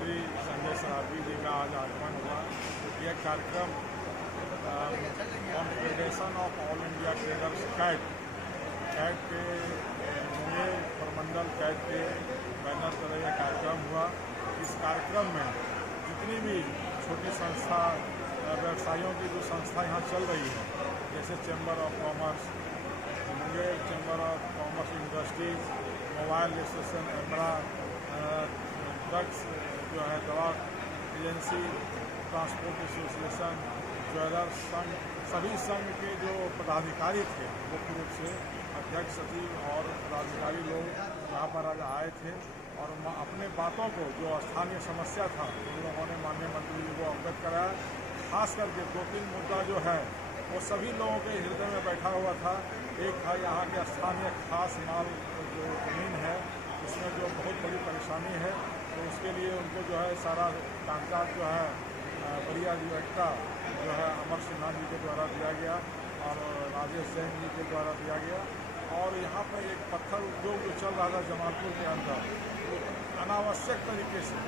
मंत्री संजय सरावगी जी का आज आगमन हुआ। यह कार्यक्रम Confederation of All India Traders CAT के मुंगेर प्रमंडल कैट के बैनर पर यह कार्यक्रम हुआ। इस कार्यक्रम में जितनी भी छोटी संस्था व्यवसायियों की जो संस्था यहाँ चल रही है, जैसे chamber of commerce Munger, chamber of commerce industries, mobile association एमरा, ड्रग्स जो है दवा एजेंसी, ट्रांसपोर्ट एसोसिएशन, ज्वेलर्स संघ, सभी संघ के जो पदाधिकारी थे मुख्य रूप से अध्यक्ष, सचिव और पदाधिकारी लोग यहाँ पर आज आए थे और अपने बातों को जो स्थानीय समस्या था उन लोगों ने माननीय मंत्री जी को अवगत कराया। खास करके 2-3 मुद्दा जो है वो सभी लोगों के हृदय में बैठा हुआ था। एक था यहाँ के स्थानीय खास माल जो ज़मीन है उसमें जो बहुत बड़ी परेशानी है, तो उसके लिए उनको जो है सारा कागजात जो है बलिया अधिवक्ता जो है अमर सिन्हा जी के द्वारा दिया गया और राजेश जैन जी के द्वारा दिया गया। और यहाँ पर एक पत्थर उद्योग जो चल रहा था जमालपुर के अंदर, तो अनावश्यक तरीके से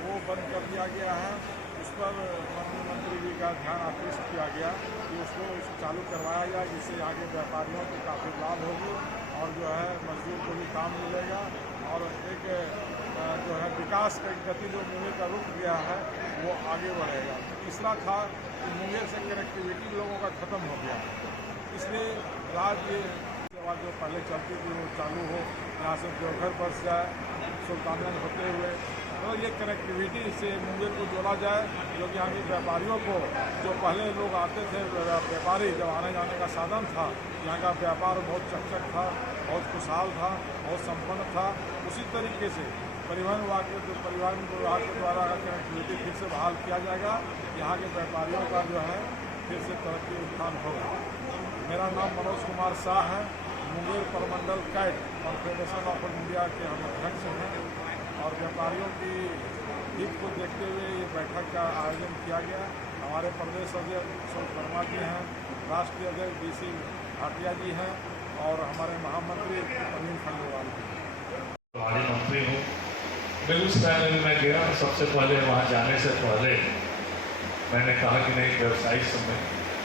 वो बंद कर दिया गया है। उस पर मंत्री जी का ध्यान आकृष्ट किया गया कि उसको चालू करवाया जाए, जिससे यहाँ के व्यापारियों को काफ़ी लाभ होगी और जो है मजदूर को भी काम मिलेगा और एक जो है विकास की गति जो मुंगेर का रुक गया है वो आगे बढ़ेगा। तीसरा था कि मुंगेर से कनेक्टिविटी लोगों का ख़त्म हो गया, इसलिए राज्य सेवा जो पहले चलती थी वो चालू हो, यहाँ से देवघर बस जाए सुल्तानगंज होते हुए, तो ये कनेक्टिविटी से मुंगेर को जोड़ा जाए, जो कि यहाँ के व्यापारियों को, जो पहले लोग आते थे व्यापारी जब आने जाने का साधन था, यहाँ का व्यापार बहुत चकचक था, बहुत खुशहाल था, बहुत संपन्न था। उसी तरीके से परिवहन विभाग के द्वारा कनेक्टिविटी फिर से बहाल किया जाएगा, यहाँ के व्यापारियों का जो है फिर से तरक्की उत्थान होगा। मेरा नाम मनोज कुमार शाह है, मुंगेर प्रमंडल कैट कॉन्फेडरेशन ऑफ इंडिया के हम अध्यक्ष हैं और व्यापारियों की हित को देखते हुए ये बैठक का आयोजन किया गया। हमारे प्रदेश अध्यक्ष अशोक वर्मा जी हैं, राष्ट्रीय अध्यक्ष DC भाटिया जी हैं और हमारे महामंत्री अनिल खंडेलवाल जी। हमारे मंत्री हूँ, बेगूसराय में मैं गया। सबसे पहले वहाँ जाने से पहले मैंने कहा कि नहीं, व्यवसायी समय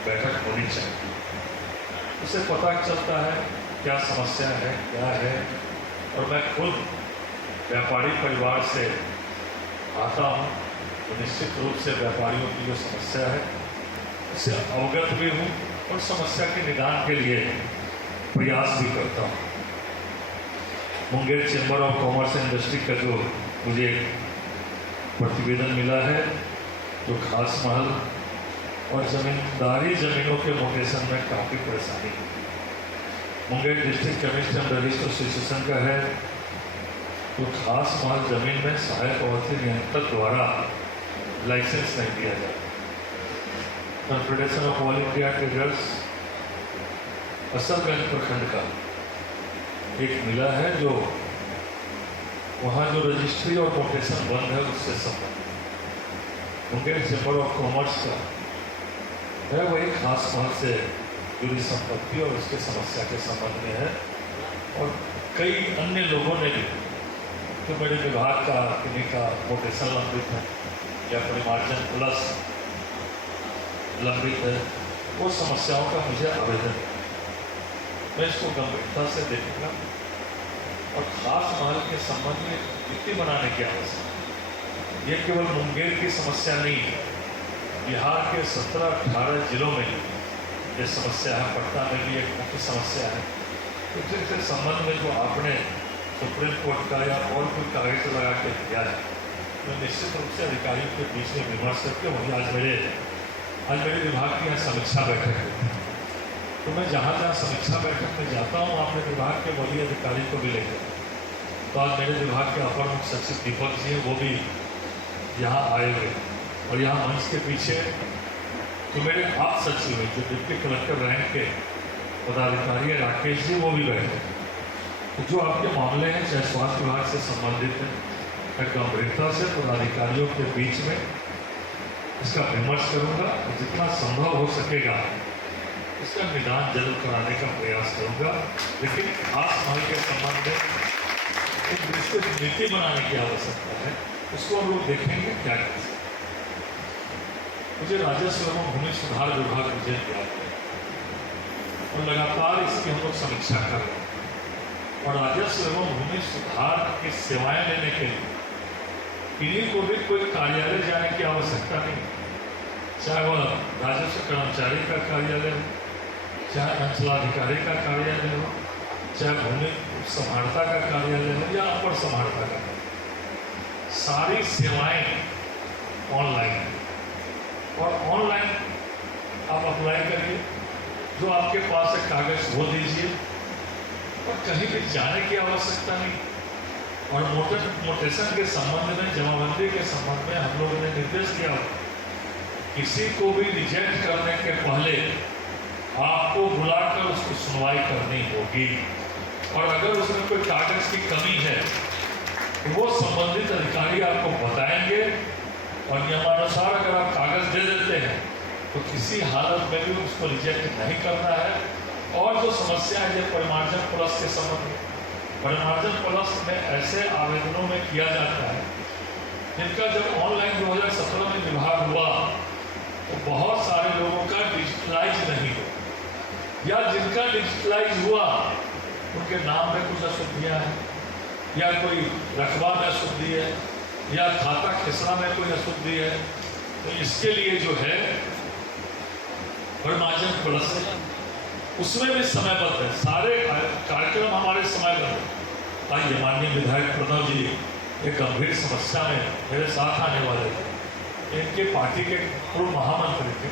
बैठक होनी चाहिए, उससे पता चलता है क्या समस्या है, क्या है। और मैं खुद व्यापारी परिवार से आता हूँ, तो निश्चित रूप से व्यापारियों की जो समस्या है उससे अवगत भी हूँ और समस्या के निदान के लिए प्रयास भी करता हूँ। Munger chamber of commerce and industry का जो मुझे प्रतिवेदन मिला है, जो खास महल और जमींदारी जमीनों के लोकेशन में काफ़ी परेशानी है। Munger district chemist and register association का है, तो खास महल जमीन में सहायक अवधि नियंत्रक द्वारा लाइसेंस नहीं दिया जाता। Confederation of All India traders Asarganj प्रखंड का एक मिला है, जो वहाँ जो रजिस्ट्री और कोटेशन बंद है उससे संबंधित। मुंगेर चैम्बर ऑफ कॉमर्स का है, वही खास महल से जुड़ी संपत्ति और उसके समस्या के संबंध में है। और कई अन्य लोगों ने भी, तो मेरे विभाग का किन्हीं का कोटेशन लंबित है या परिमार्जन प्लस लंबित है, वो समस्याओं का मुझे आवेदन है। मैं इसको गंभीरता से देखूंगा और खास महल के संबंध में नीति बनाने की आवश्यकता है। ये केवल मुंगेर की समस्या नहीं है, बिहार के 17-18 जिलों में ये समस्या है। पटना में भी एक मुख्य समस्या है। तो जिसके संबंध में जो आपने सुप्रीम कोर्ट का या और कोई कागज लगा के दिया है, तो निश्चित रूप से अधिकारियों के बीच में विमर्श करके वही आज मेरे विभाग की यहाँ समीक्षा बैठक है। तो मैं जहाँ जहाँ समीक्षा बैठक में जाता हूँ, अपने विभाग के वरीय अधिकारी को भी लेकर, तो आज मेरे विभाग के अपर मुख्य सचिव दीपक जी हैं, वो भी यहाँ आए हुए। और यहाँ मंच के पीछे जो मेरे आप सचिव हैं, जो डिप्टी कलेक्टर रैंक के पदाधिकारी हैं, राकेश जी, वो भी बैठे। तो जो आपके मामले हैं, चाहे स्वास्थ्य विभाग से संबंधित हैं, मैं गंभीरता से पदाधिकारियों के बीच में इसका विमर्श करूँगा और जितना संभव हो सकेगा इसका निदान जरूर कराने का प्रयास करूँगा। लेकिन खास महल के संबंध में एक विस्तृत नीति बनाने की आवश्यकता है। उसको हम लोग देखेंगे क्या कर सकते। मुझे राजस्व एवं भूमि सुधार विभाग मुझे ज्ञात है और लगातार इसकी हम लोग समीक्षा कर रहे हैं और राजस्व एवं भूमि सुधार की सेवाएं लेने के लिए इन्हीं को भी कोई कार्यालय जाने की आवश्यकता नहीं, चाहे वह राजस्व कर्मचारी का कार्यालय हो, चाहे अंचलाधिकारी का कार्यालय हो, चाहे भूमि समाहर्ता का कार्यालय हो या अपर समाहर्ता का, सारी सेवाएं ऑनलाइन है और ऑनलाइन आप अप्लाई करिए, जो आपके पास है कागज वो दीजिए और कहीं भी जाने की आवश्यकता नहीं। और मोटेशन के संबंध में, जमाबंदी के संबंध में हम लोगों ने निर्देश दिया, किसी को भी रिजेक्ट करने के पहले आपको बुलाकर उसकी सुनवाई करनी होगी और अगर उसमें कोई कागज की कमी है तो वो संबंधित अधिकारी आपको बताएंगे और नियमानुसार अगर आप कागज दे देते हैं तो किसी हालत में भी उसको रिजेक्ट नहीं करना है। और जो समस्या है जो परिमार्जन प्लस के संबंध में, परिमार्जन प्लस में ऐसे आवेदनों में किया जाता है जिनका जब ऑनलाइन 2017 में विभाग हुआ तो बहुत सारे लोगों का डिजिटलाइज नहीं हो या जिनका डिजिटलाइज हुआ उनके नाम में कुछ अशुद्धियाँ हैं या कोई रकबा में अशुद्धि है या खाता खिसरा में कोई अशुद्धि है, तो इसके लिए जो है परिमार्जन प्लस है, उसमें भी समयबद्ध है, सारे कार्यक्रम हमारे समयबद्ध है। आइए माननीय विधायक प्रणव जी एक गंभीर समस्या में मेरे साथ आने वाले थे, इनके पार्टी के पूर्व महामंत्री थे,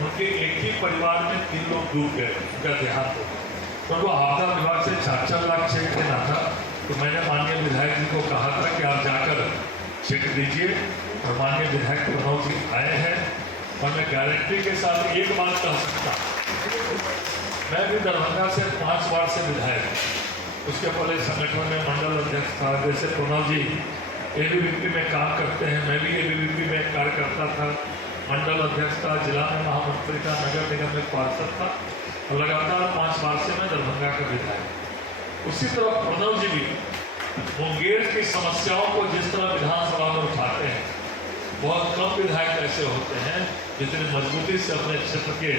उनके एक ही परिवार में 3 लोग डूब गए, उनका देहांत हो गया। तो वो आपदा विभाग से 4-4 लाख चेक देना था, तो मैंने माननीय विधायक जी को कहा था कि आप जाकर चेक दीजिए और माननीय विधायक प्रणव जी आए हैं और मैं गारंटी के साथ एक बात कह सकता, मैं भी दरभंगा से 5 बार से विधायक, उसके पहले संगठन में मंडल अध्यक्ष था, जैसे प्रणव जी एबीवीपी में काम करते हैं, मैं भी एबीवीपी में कार्य करता था, मंडल अध्यक्ष था, जिला में महामंत्री था, नगर निगम में पार्षद था और लगातार 5 बार से मैं दरभंगा का विधायक। उसी तरह प्रणव जी भी मुंगेर की समस्याओं को जिस तरह विधानसभा में उठाते हैं, बहुत कम विधायक ऐसे होते हैं जितनी मजबूती से अपने क्षेत्र के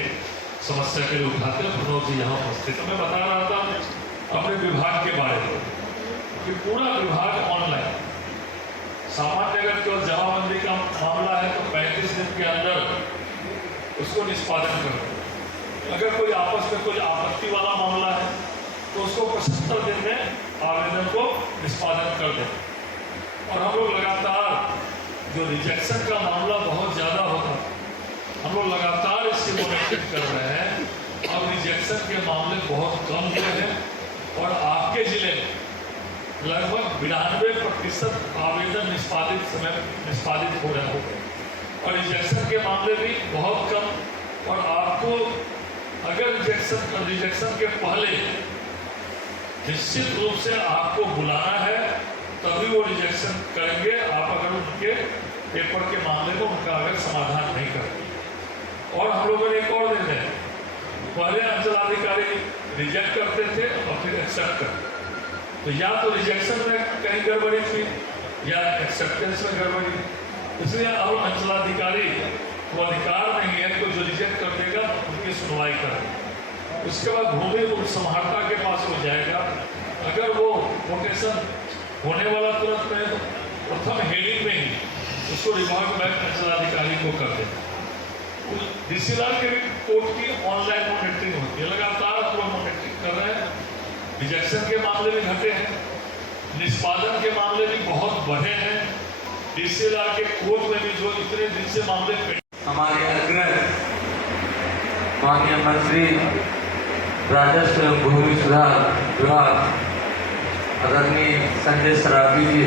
समस्या के लिए उठाते हैं। प्रणव जी यहाँ उपस्थित, तो मैं बता रहा था अपने विभाग के बारे में कि पूरा विभाग ऑनलाइन, सामान्य अगर केवल जमाबंदी का मामला है तो 35 दिन के अंदर उसको निष्पादन कर दो। अगर कोई आपस में कोई आपत्ति वाला मामला है तो उसको 75 दिन में आवेदन को निष्पादन कर दें। और हम लोग लगातार जो रिजेक्शन का मामला बहुत ज़्यादा होता, हम लोग लगातार इसकी मॉनिटरिंग कर रहे हैं। अब रिजेक्शन के मामले बहुत कम हुए हैं और आपके जिले में लगभग 92% आवेदन निष्पादित हो रहे होंगे और रिजेक्शन के मामले भी बहुत कम। और आपको अगर रिजेक्शन के पहले निश्चित रूप से आपको बुलाना है तभी वो रिजेक्शन करेंगे, आप अगर उनके पेपर के मामले में उनका अगर समाधान नहीं करेंगे। और हम लोगों ने एक और दिन है, पहले अंचलाधिकारी रिजेक्ट करते थे और फिर एक्सेप्ट करते, तो या तो रिजेक्शन में कहीं गड़बड़ी थी या एक्सेप्टेंस में गड़बड़ी, इसलिए अब अंचलाधिकारी को अधिकार नहीं है कि जो रिजेक्ट कर देगा उनकी सुनवाई करें। उसके बाद भूमि समाहर्ता के पास हो जाएगा, अगर वो वोकेशन होने वाला तुरंत में प्रथम हेडिंग में ही उसको विभाग में अंचलाधिकारी को कर देगा। डीसीएलआर के भी कोर्ट की ऑनलाइन मॉनिटरिंग होती है, लगातार हम लोग मॉनिटरिंग कर रहे हैं। रिजेक्शन के मामले भी घटे हैं, निष्पादन के मामले भी बहुत बढ़े हैं, डीसीएलआर के कोर्ट में भी जो इतने दिन से मामले हमारे अग्रज माननीय मंत्री राजस्व एवं भूमि सुधार विभाग आदरणीय संजय सराबी जी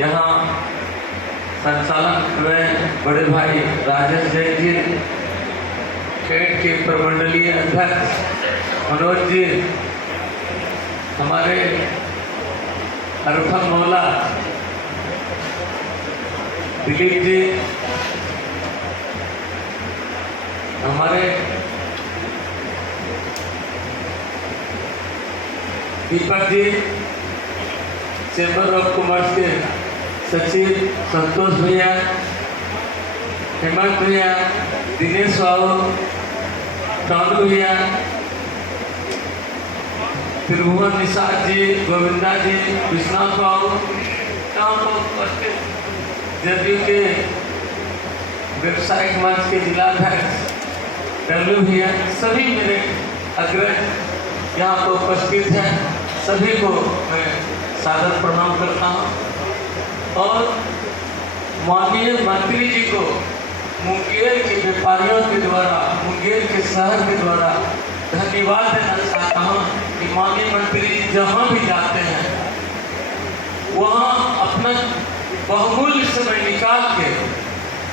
यहाँ संचालन में बड़े भाई राजेश जैन जी, खेड के प्रमंडलीय अध्यक्ष मनोज जी, हमारे अरफन मौला दिलीप जी, हमारे Deepak ji, chamber of commerce के सचिव संतोष भैया, हेमंत भैया, दिनेश बाबू, चांद भैया, त्रिभुवन निषाद जी, गोविंदा जी, विश्वनाथ बाबू, जदयू के व्यवसायिक मंच के जिलाध्यक्ष डब्ल्यू भैया, सभी मेरे अग्रज यहाँ पर उपस्थित हैं, सभी को मैं सादर प्रणाम करता हूँ। और माननीय मंत्री जी को मुंगेर के व्यापारियों के द्वारा, मुंगेर के शहर के द्वारा धन्यवाद देना चाहता हूँ कि माननीय मंत्री जी जहाँ भी जाते हैं वहाँ अपना बहुमूल्य समय निकाल के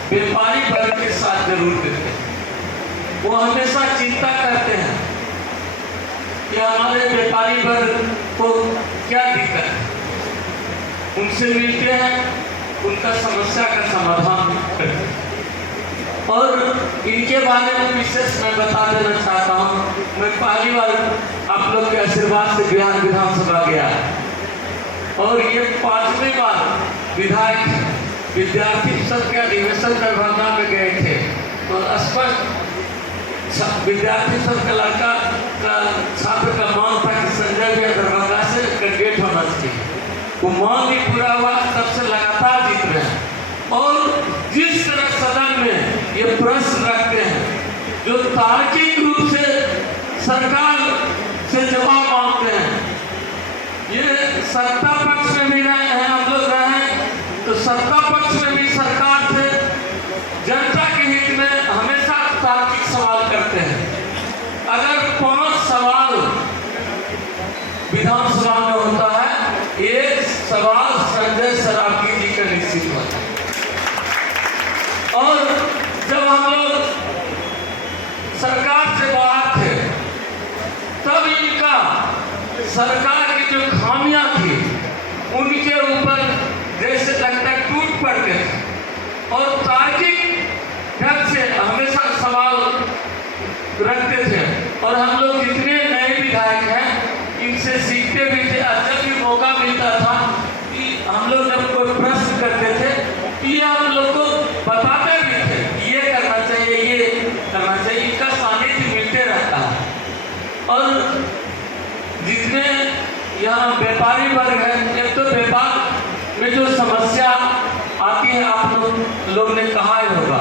व्यापारी वर्ग के साथ जरूर देते हैं। वो हमेशा चिंता करते हैं कि हमारे व्यापारी वर्ग को क्या दिक्कत है, उनसे मिलते हैं, उनका समस्या का समाधान करते हैं। और इनके बारे में विशेष मैं बता देना चाहता हूँ, मैं पहली बार आप लोग के आशीर्वाद से बिहार विधानसभा गया और ये 5वीं बार विधायक विद्यार्थी परिषद के अधिवेशन दरभंगा में गए थे, तो स्पष्ट विद्यार्थी परिषद का लड़का का छात्र का मांग था कि संजय भैया दरभंगा से कैंडिडेट होना चाहिए। वो मांग भी पूरा हुआ, तब से लगातार जीत रहे हैं। और जिस तरह सदन में ये प्रश्न रखते हैं जो तार्किक रूप से सरकार से जवाब मांगते हैं, ये सत्ता पक्ष में भी रहे हैं, हम लोग रहे हैं, तो सत्ता पक्ष में भी सरकार से जनता के हित में हमेशा तार्किक सवाल करते हैं। अगर 5 सवाल विधानसभा में होता है, एक सवाल संजय सरावगी जी का निश्चित होता है। और जब हम लोग सरकार से बाहर थे तब इनका सरकार की जो खामियां थी उनके ऊपर जैसे लगता टूट पड़ते थे और तार्किक ढंग से हमेशा सवाल रखते थे। और हम लोग जितने नए विधायक हैं इनसे सीखते भी थे। जब भी मौका मिलता था कि हम लोग जब कोई प्रश्न करते थे कि हम लोग को बताते भी थे ये करना चाहिए, ये करना चाहिए, इनका सानिध्य मिलते रहता है। और जितने यहाँ व्यापारी वर्ग है, एक तो व्यापार में जो समस्या आती है आप लोग ने कहा ही होगा